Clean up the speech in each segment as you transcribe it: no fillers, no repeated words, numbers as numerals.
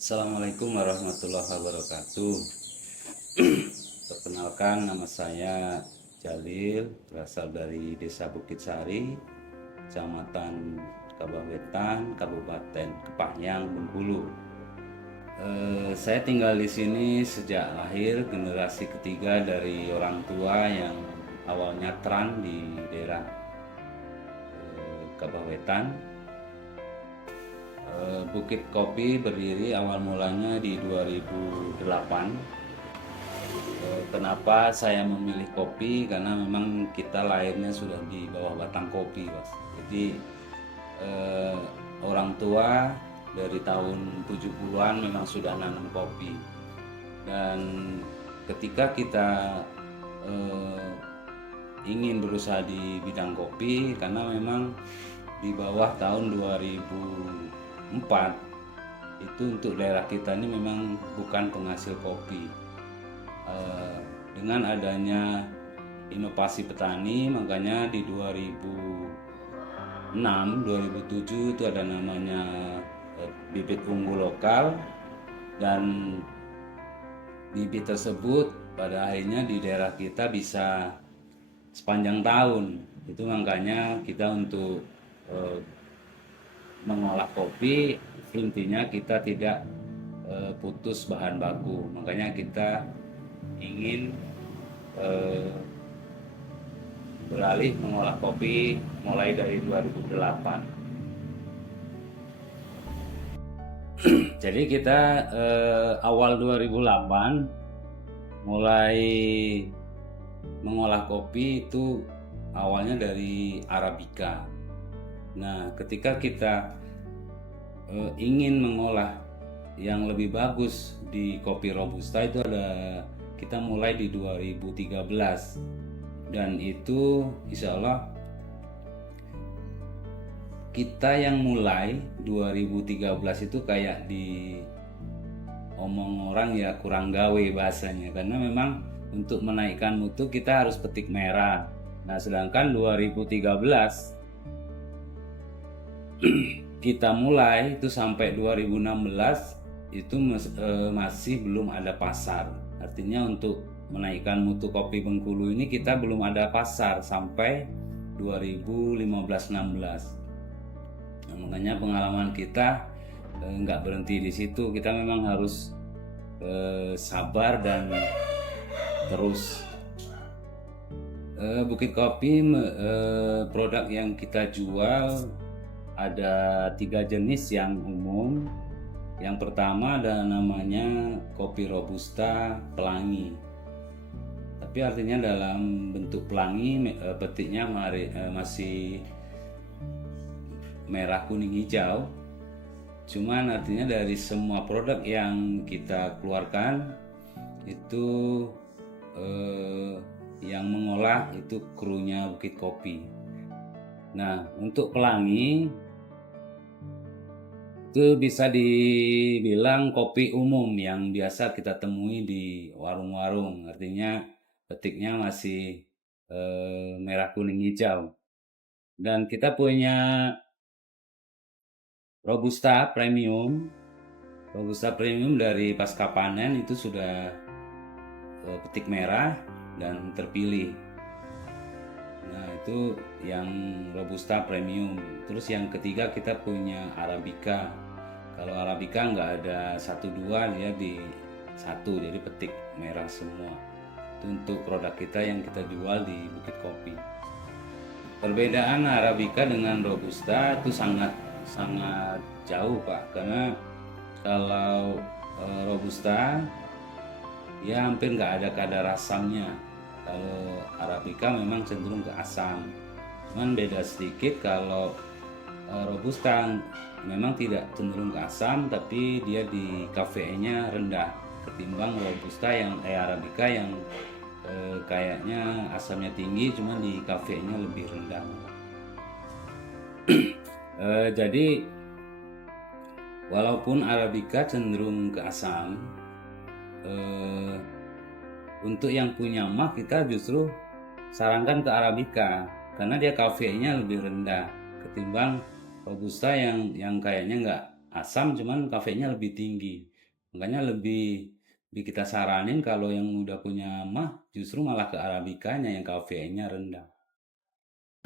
Assalamualaikum warahmatullahi wabarakatuh. Perkenalkan, nama saya Jalil, berasal dari Desa Bukit Sari, Kecamatan Kabawetan, Kabupaten Kepanjang, Bengkulu. Saya tinggal di sini sejak lahir, generasi ketiga dari orang tua yang awalnya terang di daerah Kabawetan. Bukit Kopi berdiri awal mulanya di 2008. Kenapa saya memilih kopi? Karena memang kita lahirnya sudah di bawah batang kopi, Mas. Jadi eh, orang tua dari tahun 70-an memang sudah nanam kopi. Dan ketika kita eh, ingin berusaha di bidang kopi, karena memang di bawah tahun 2004 itu untuk daerah kita ini memang bukan penghasil kopi. Dengan adanya inovasi petani, makanya di 2006 2007 itu ada namanya bibit unggul lokal, dan bibit tersebut pada akhirnya di daerah kita bisa sepanjang tahun. Itu makanya kita untuk eh, mengolah kopi, intinya kita tidak putus bahan baku. Makanya kita ingin beralih mengolah kopi mulai dari 2008. Jadi kita awal 2008 mulai mengolah kopi itu awalnya dari Arabica. Nah, ketika kita ingin mengolah yang lebih bagus di kopi Robusta, itu kita mulai di 2013, dan itu insya Allah kita yang mulai 2013 itu kayak di omong orang ya kurang gawe bahasanya, karena memang untuk menaikkan mutu kita harus petik merah. Nah, sedangkan 2013 kita mulai itu sampai 2016 itu masih belum ada pasar. Artinya untuk menaikkan mutu kopi Bengkulu ini kita belum ada pasar sampai 2015-16. Nah, makanya pengalaman kita nggak berhenti di situ. Kita memang harus sabar dan terus. Bukit Kopi produk yang kita jual ada 3 jenis yang umum. Yang pertama ada namanya kopi Robusta pelangi, tapi artinya dalam bentuk pelangi, petiknya masih merah kuning hijau. Cuman artinya dari semua produk yang kita keluarkan itu yang mengolah itu krunya Bukit Kopi. Nah, untuk pelangi itu bisa dibilang kopi umum yang biasa kita temui di warung-warung. Artinya petiknya masih merah kuning hijau. Dan kita punya Robusta Premium. Robusta Premium dari pasca panen itu sudah petik merah dan terpilih. Nah, itu yang Robusta Premium. Terus yang ketiga kita punya Arabica. Kalau Arabica nggak ada 1-2, dia di 1, jadi petik merah semua. Itu untuk produk kita yang kita jual di Bukit Kopi. Perbedaan Arabica dengan Robusta itu sangat jauh, Pak. Karena kalau Robusta ya hampir nggak ada kadar asamnya. Kalau Arabica memang cenderung ke asam. Cuman beda sedikit, kalau Robusta memang tidak cenderung ke asam, tapi dia di kafeinnya rendah ketimbang Robusta yang Arabica yang kayaknya asamnya tinggi, cuman di kafeinnya lebih rendah. Jadi walaupun Arabica cenderung ke asam, untuk yang punya mah kita justru sarankan ke Arabica karena dia kafeinnya lebih rendah ketimbang Robusta yang kayaknya asam, cuman kafeinnya lebih tinggi. Makanya lebih kita saranin kalau yang udah punya mah justru malah ke arabikanya yang kafeinnya rendah.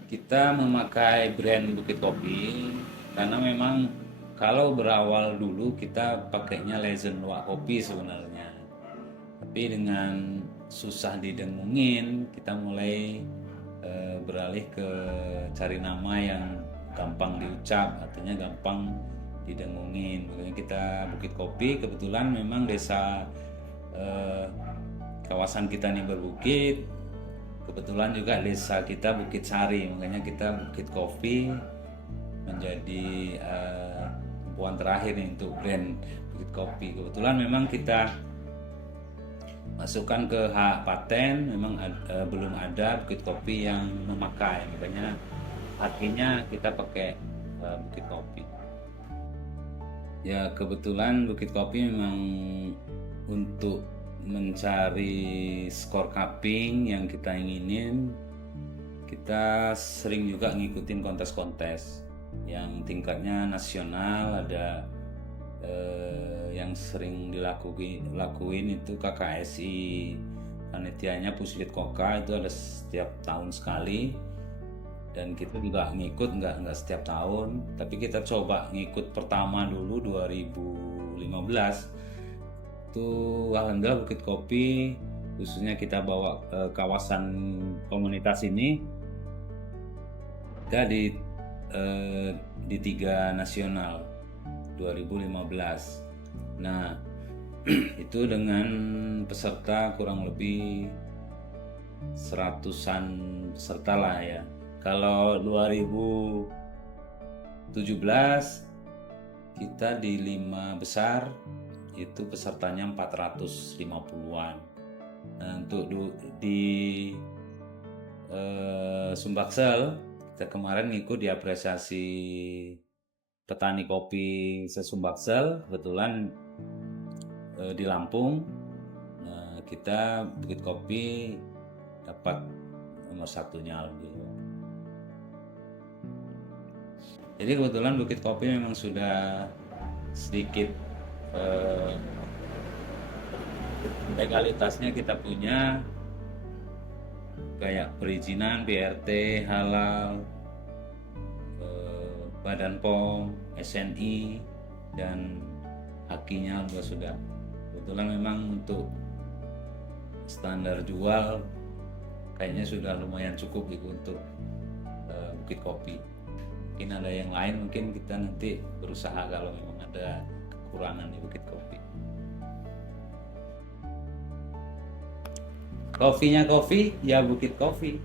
Kita memakai brand Bukit Kopi karena memang kalau berawal dulu kita pakainya Legend Wak Kopi sebenarnya. Tapi dengan susah didengungin, kita mulai beralih ke cari nama yang gampang diucap, artinya gampang didengungin. Makanya kita Bukit Kopi, kebetulan memang desa kawasan kita ini berbukit, kebetulan juga desa kita Bukit Sari, makanya kita Bukit Kopi menjadi tumpuan terakhir nih untuk brand Bukit Kopi. Kebetulan memang kita masukkan ke hak paten, memang belum ada Bukit Kopi yang memakai, makanya artinya kita pakai Bukit Kopi. Ya kebetulan Bukit Kopi memang untuk mencari skor cupping yang kita inginin, kita sering juga ngikutin kontes-kontes yang tingkatnya nasional. Ada yang sering dilakuin itu KKSI, panitianya Puslit Koka, itu ada setiap tahun sekali, dan kita juga ngikut, nggak setiap tahun, tapi kita coba ngikut pertama dulu 2015 itu. Alhamdulillah Bukit Kopi khususnya kita bawa ke kawasan komunitas ini, kita di 3 nasional 2015. Nah itu dengan peserta kurang lebih 100-an peserta lah ya. Kalau 2017 kita di 5 besar itu pesertanya 450-an. Nah, untuk di Sumbaksel kita kemarin ngikut di apresiasi petani kopi se-Sumbaksel, kebetulan di Lampung. Nah, kita Bukit Kopi dapat nomor 1-nya alhamdulillah. Jadi kebetulan Bukit Kopi memang sudah sedikit legalitasnya kita punya, kayak perizinan, BRT, halal, Badan POM, SNI, dan hakinya juga sudah. Kebetulan memang untuk standar jual kayaknya sudah lumayan cukup gitu untuk Bukit Kopi. Mungkin ada yang lain, mungkin kita nanti berusaha kalau memang ada kekurangan di Bukit Kopi. Kopinya kopi, ya Bukit Kopi.